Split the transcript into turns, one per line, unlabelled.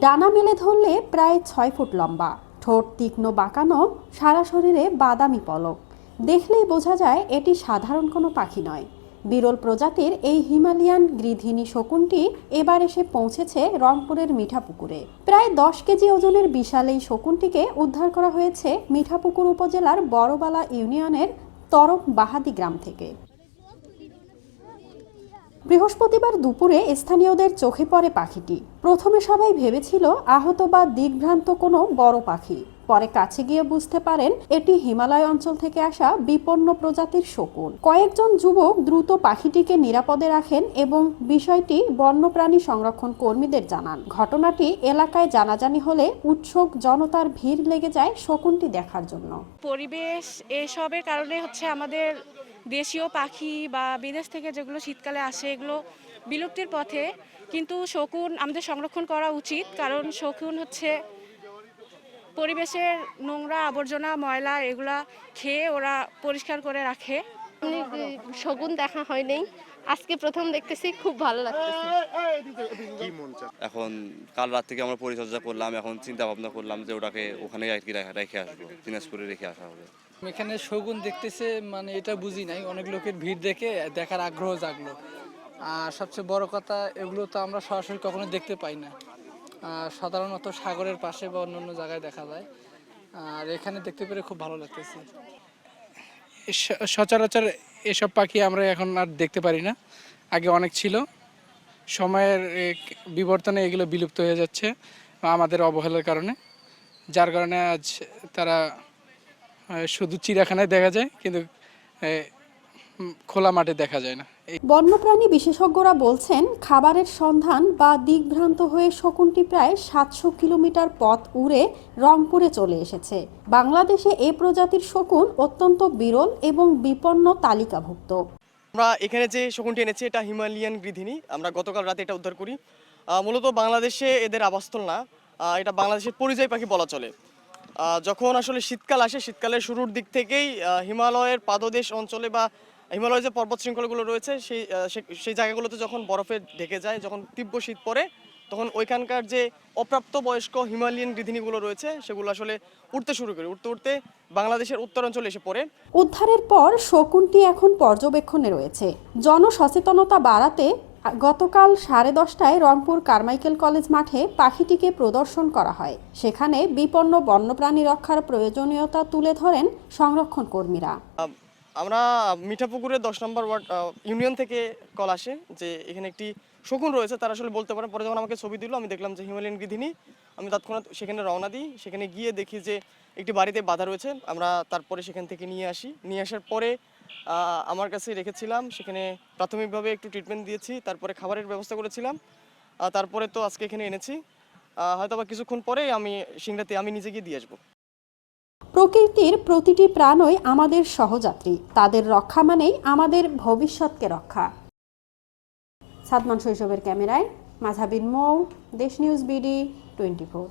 ডানা মেলে ধরলে প্রায় ছয় ফুট লম্বা। ঠোঁট তীক্ষ্ণ বাঁকানো, সারা শরীরে বাদামি পলক। দেখলেই বোঝা যায় এটি সাধারণ কোনো পাখি নয়। বিরল প্রজাতির এই হিমালয়ান গৃধিনী শকুনটি এবার এসে পৌঁছেছে রংপুরের মিঠাপুকুরে। প্রায় দশ কেজি ওজনের বিশাল এই শকুনটিকে উদ্ধার করা হয়েছে মিঠাপুকুর উপজেলার বড়বালা ইউনিয়নের তরফ বাহাদি গ্রাম থেকে। বৃহস্পতিবার দুপুরে স্থানীয়দের চোখে পড়ে পাখিটি। প্রথমে সবাই ভেবেছিল আহত বা দিগ্ভ্রান্ত কোনো বড় পাখি। পরে কাছে গিয়ে বুঝতে পারেন, এটি হিমালয় অঞ্চল থেকে আসা বিপন্ন প্রজাতির শকুন। কয়েকজন যুবক দ্রুত পাখিটিকে নিরাপদে রাখেন এবং বিষয়টি বন্যপ্রাণী সংরক্ষণ কর্মীদের জানান। ঘটনাটি এলাকায় জানাজানি হলে উৎসুক জনতার ভিড় লেগে যায় শকুনটি দেখার জন্য।
পরিবেশ এসবের কারণে হচ্ছে আমাদের দেশীয় পাখি বা বিদেশ থেকে যেগুলো শীতকালে আসে এগুলো বিলুপ্তির পথে। কিন্তু শকুন আমাদের সংরক্ষণ করা উচিত কারণ শকুন হচ্ছে পরিবেশের নোংরা আবর্জনা ময়লা এগুলা খেয়ে ওরা পরিষ্কার করে রাখে।
শগুন দেখা হয়নি আজকে প্রথম দেখতেছি খুব ভালো লাগতেছে।
এখন কাল রাত থেকে আমরা পরিচর্যা করলাম এখন চিন্তা ভাবনা করলাম যে ওটাকে ওখানে আর কি রেখে- রেখে আসব দিনাজপুরে রেখে আসা হবে।
এখানে শগুন দেখতেছে মানে এটা বুঝি নাই। অনেক লোকের ভিড় দেখে দেখার আগ্রহ জাগলো। আর সবচেয়ে বড় কথা, এগুলো তো আমরা সরাসরি কখনো দেখতে পাই না। সাধারণত সাগরের পাশে বা অন্য অন্য জায়গায় দেখা যায়। আর এখানে দেখতে পেরে খুব ভালো লাগতেছে।
সচরাচর এসব পাখি আমরা এখন আর দেখতে পারি না। আগে অনেক ছিল। সময়ের বিবর্তনে এগুলো বিলুপ্ত হয়ে যাচ্ছে, আমাদের অবহেলার কারণে। যার কারণে আজ তারা শুধু চিড়িয়াখানায় দেখা যায় কিন্তু খোলা মাঠে দেখা যায় না।
বন্যপ্রাণী বিশেষজ্ঞরা বলছেন খাবারের সন্ধান বা দিকভ্রান্ত হয়ে শকুনটি প্রায় সাতশো কিলোমিটার পথ উড়ে রংপুরে চলে এসেছে। বাংলাদেশে এ প্রজাতির শকুন অত্যন্ত বিরল এবং বিপন্ন তালিকাভুক্ত।
আমরা এখানে যে শকুনটি এনেছি এটা হিমালয়ান গৃধিনী আমরা গতকাল রাতে এটা উদ্ধার করি। মূলত বাংলাদেশে এদের আবাসস্থল না। আহ, এটা বাংলাদেশের পরিযায়ী পাখি বলা চলে। যখন আসলে শীতকাল আসে, শীতকালের শুরুর দিক থেকেই হিমালয়ের পাদদেশ অঞ্চলে বা হিমালয়ের যে পর্বত শৃঙ্খলগুলো রয়েছে, সেই সেই জায়গাগুলোতে যখন বরফে ঢেকে যায়, যখন তীব্র শীত পড়ে, তখন ওইখানকার যে অপ্রাপ্ত বয়স্ক হিমালয়ান গৃধিনীগুলো রয়েছে, সেগুলো আসলে উঠতে শুরু করে উঠতে উঠতে বাংলাদেশের উত্তরাঞ্চলে এসে পড়ে।
উদ্ধারের পর শকুনটি এখন পর্যবেক্ষণে রয়েছে। জনসচেতনতা বাড়াতে গতকাল সাড়ে দশটায় রংপুর কারমাইকেল কলেজ মাঠে পাখিটিকে প্রদর্শন করা হয়। সেখানে বিপন্ন বন্যপ্রাণী রক্ষার প্রয়োজনীয়তা তুলে ধরেন সংরক্ষণ কর্মীরা।
আমরা মিঠাপুকুরের দশ নম্বর ওয়ার্ড ইউনিয়ন থেকে কল আসে যে এখানে একটি শকুন রয়েছে, তারা আসলে বলতে পারেন। পরে যখন আমাকে ছবি দিল, আমি দেখলাম যে হিমালয়ান গৃধিনী আমি তৎক্ষণাৎ সেখানে রওনা দিই। সেখানে গিয়ে দেখি যে একটি বাড়িতে বাধা রয়েছে। আমরা তারপরে সেখান থেকে নিয়ে আসি। নিয়ে আসার পরে আমার কাছে রেখেছিলাম। সেখানে প্রাথমিকভাবে একটু ট্রিটমেন্ট দিয়েছি, তারপরে খাবারের ব্যবস্থা করেছিলাম। তারপরে তো আজকে এখানে এনেছি। হয়তো বা কিছুক্ষণ পরে আমি সিংড়াতে আমি নিজে গিয়ে দিয়ে আসব।
প্রকৃতির প্রতিটি প্রাণই আমাদের সহযাত্রী। তাদের রক্ষা মানেই আমাদের ভবিষ্যৎকে রক্ষা। সাদমান শৈশবের ক্যামেরায় মাঝাবিন মৌ, দেশ নিউজ বিডি টোয়েন্টি ফোর।